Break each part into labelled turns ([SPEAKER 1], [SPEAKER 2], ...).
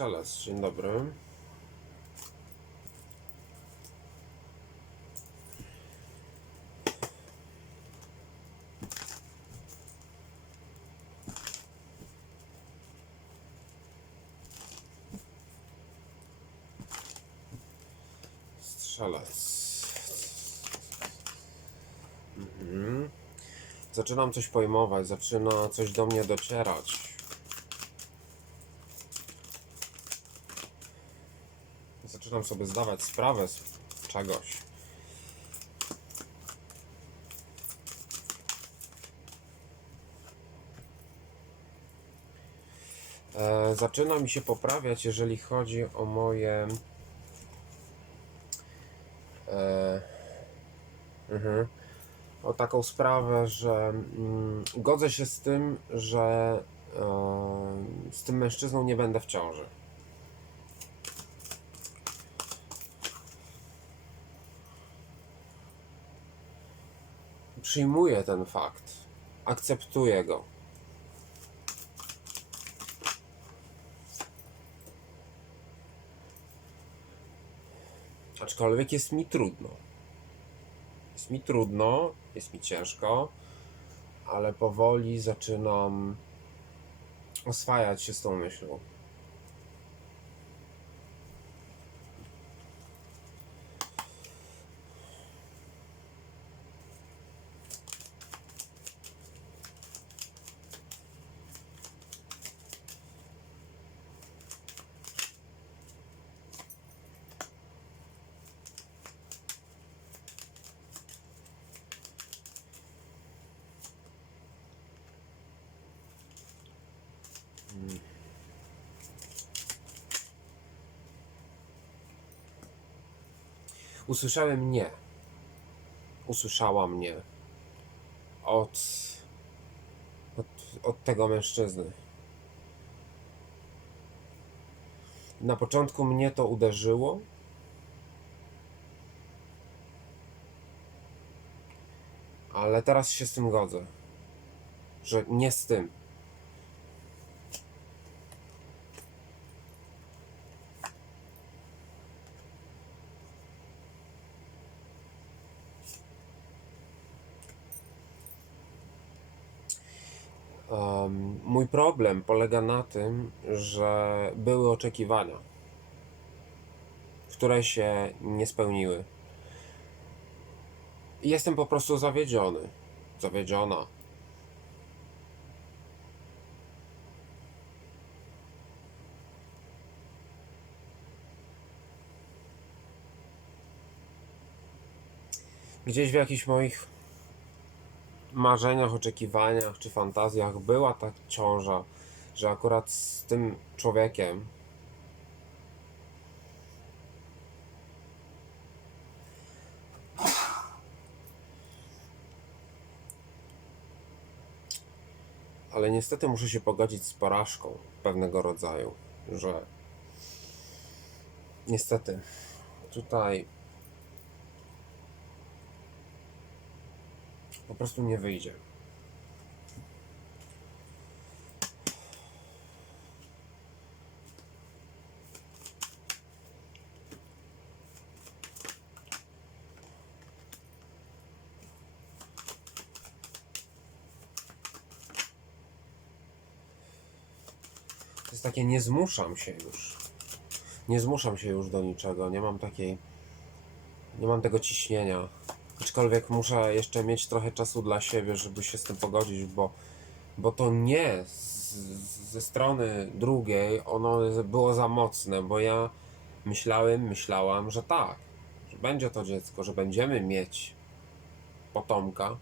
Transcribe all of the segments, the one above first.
[SPEAKER 1] Strzelec, dzień dobry. Strzelec. Mhm. Zaczynam coś pojmować, zaczyna coś do mnie docierać. Zaczynam sobie zdawać sprawę z czegoś. E, zaczyna mi się poprawiać, jeżeli chodzi o moje. E, mhm, o taką sprawę, że mm, godzę się z tym, że e, z tym mężczyzną nie będę w ciąży. Przyjmuję ten fakt. Akceptuję go. Aczkolwiek jest mi trudno. Jest mi trudno, jest mi ciężko, ale powoli zaczynam oswajać się z tą myślą. Usłyszałem nie. Usłyszała mnie od, od, od tego mężczyzny. Na początku mnie to uderzyło. Ale teraz się z tym godzę. Że nie z tym. Problem polega na tym, że były oczekiwania, które się nie spełniły. Jestem po prostu zawiedziony. Zawiedziona. Gdzieś w jakichś moich marzeniach, oczekiwaniach czy fantazjach była ta ciąża, że akurat z tym człowiekiem ale niestety muszę się pogodzić z porażką pewnego rodzaju, że niestety tutaj prostu nie wyjdzie. To jest takie, nie zmuszam się już. Nie zmuszam się już do niczego. Nie mam takiej. Nie mam tego ciśnienia. Aczkolwiek muszę jeszcze mieć trochę czasu dla siebie, żeby się z tym pogodzić, bo, bo to nie z, ze strony drugiej ono było za mocne, bo ja myślałem, myślałam, że tak, że będzie to dziecko, że będziemy mieć potomka,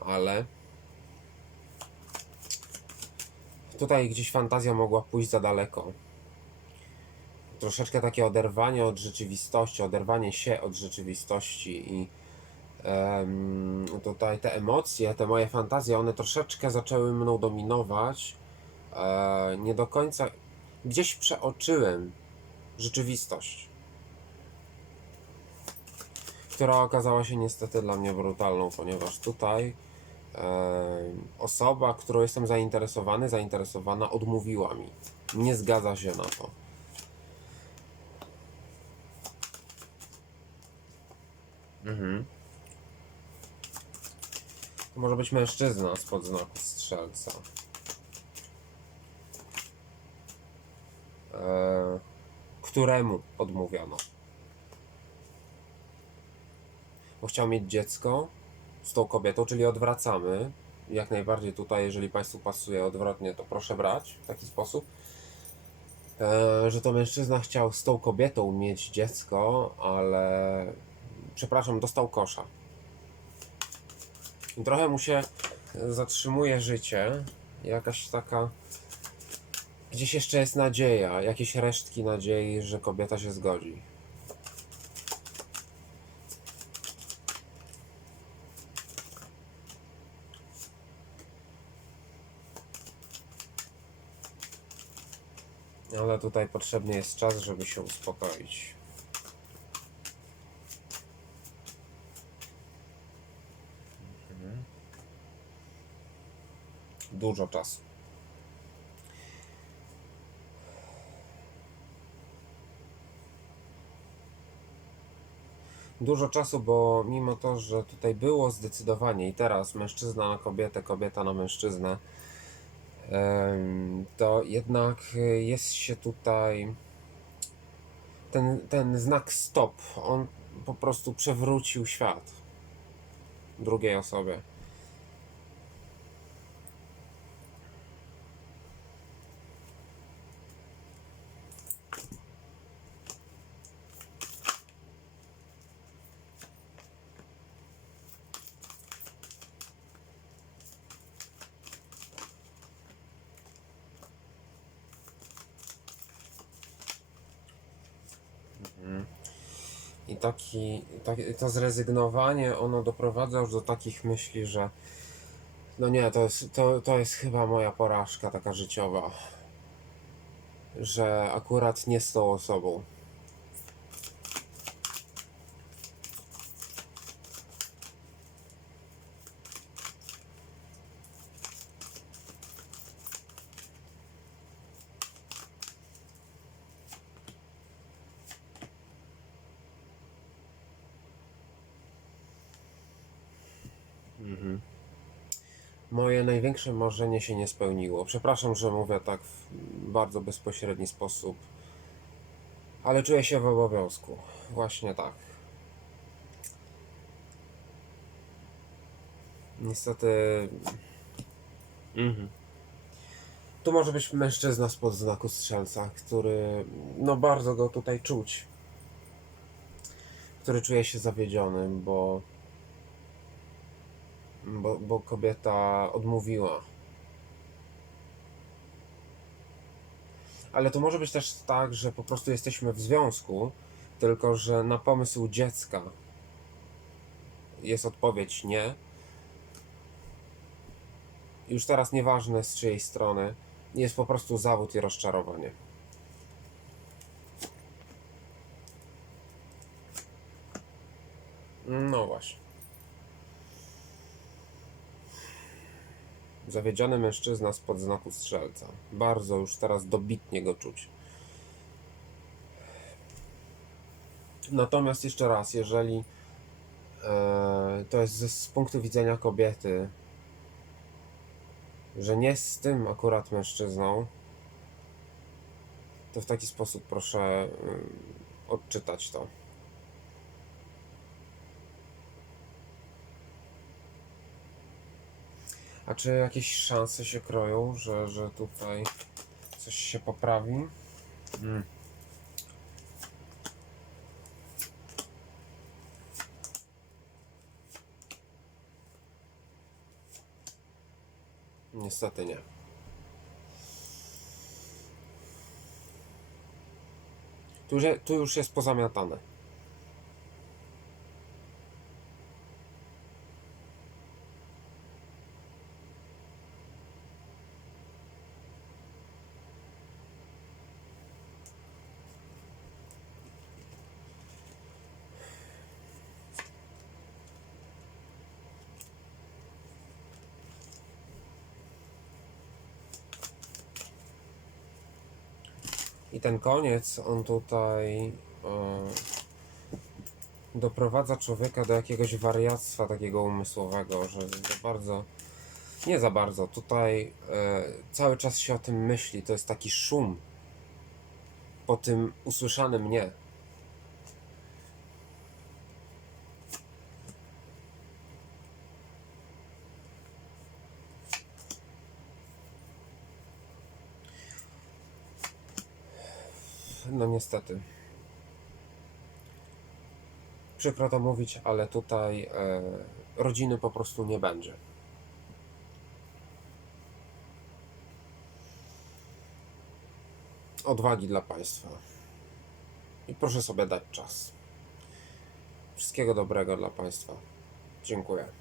[SPEAKER 1] ale tutaj gdzieś fantazja mogła pójść za daleko. Troszeczkę takie oderwanie od rzeczywistości, oderwanie się od rzeczywistości i tutaj te emocje, te moje fantazje, one troszeczkę zaczęły mną dominować. E, nie do końca gdzieś przeoczyłem rzeczywistość, która okazała się niestety dla mnie brutalną, ponieważ tutaj osoba, którą jestem zainteresowany, zainteresowana, odmówiła mi. Nie zgadza się na to. Mhm. To może być mężczyzna spod znaku strzelca. E, któremu odmówiono? Bo chciał mieć dziecko z tą kobietą, czyli odwracamy. Jak najbardziej tutaj, jeżeli Państwu pasuje odwrotnie, to proszę brać w taki sposób. E, że to mężczyzna chciał z tą kobietą mieć dziecko, ale przepraszam, dostał kosza. Trochę mu się zatrzymuje życie. Jakaś taka. Gdzieś jeszcze jest nadzieja, jakieś resztki nadziei, że kobieta się zgodzi. Ale tutaj potrzebny jest czas, żeby się uspokoić. Dużo czasu. Dużo czasu, bo mimo to, że tutaj było zdecydowanie i teraz mężczyzna na kobietę, kobieta na mężczyznę, to jednak jest się tutaj ten, ten znak stop, on po prostu przewrócił świat drugiej osobie. Taki, to zrezygnowanie, ono doprowadza już do takich myśli, że no nie, to jest, to, to jest chyba moja porażka taka życiowa. Że akurat nie z tą osobą. Moje największe marzenie się nie spełniło. Przepraszam, że mówię tak w bardzo bezpośredni sposób, ale czuję się w obowiązku. Właśnie tak. Niestety. Mhm. Tu może być mężczyzna spod znaku strzelca, który. No bardzo go tutaj czuć. Który czuje się zawiedziony, bo bo, bo kobieta odmówiła. Ale to może być też tak, że po prostu jesteśmy w związku, tylko że na pomysł dziecka jest odpowiedź nie. Już teraz nieważne z czyjej strony, jest po prostu zawód i rozczarowanie. No właśnie. Zawiedziony mężczyzna spod znaku strzelca. Bardzo już teraz dobitnie go czuć. Natomiast jeszcze raz, jeżeli e, to jest z, z punktu widzenia kobiety, że nie z tym akurat mężczyzną, to w taki sposób proszę y, odczytać to. A czy jakieś szanse się kroją, że, że tutaj coś się poprawi? Mm. Niestety nie. Tu już jest pozamiatane. I ten koniec, on tutaj e, doprowadza człowieka do jakiegoś wariactwa takiego umysłowego, że za bardzo, nie za bardzo, tutaj e, cały czas się o tym myśli, to jest taki szum po tym usłyszanym nie. No niestety. Przykro to mówić, ale tutaj e, rodziny po prostu nie będzie. Odwagi dla Państwa. I proszę sobie dać czas. Wszystkiego dobrego dla Państwa. Dziękuję.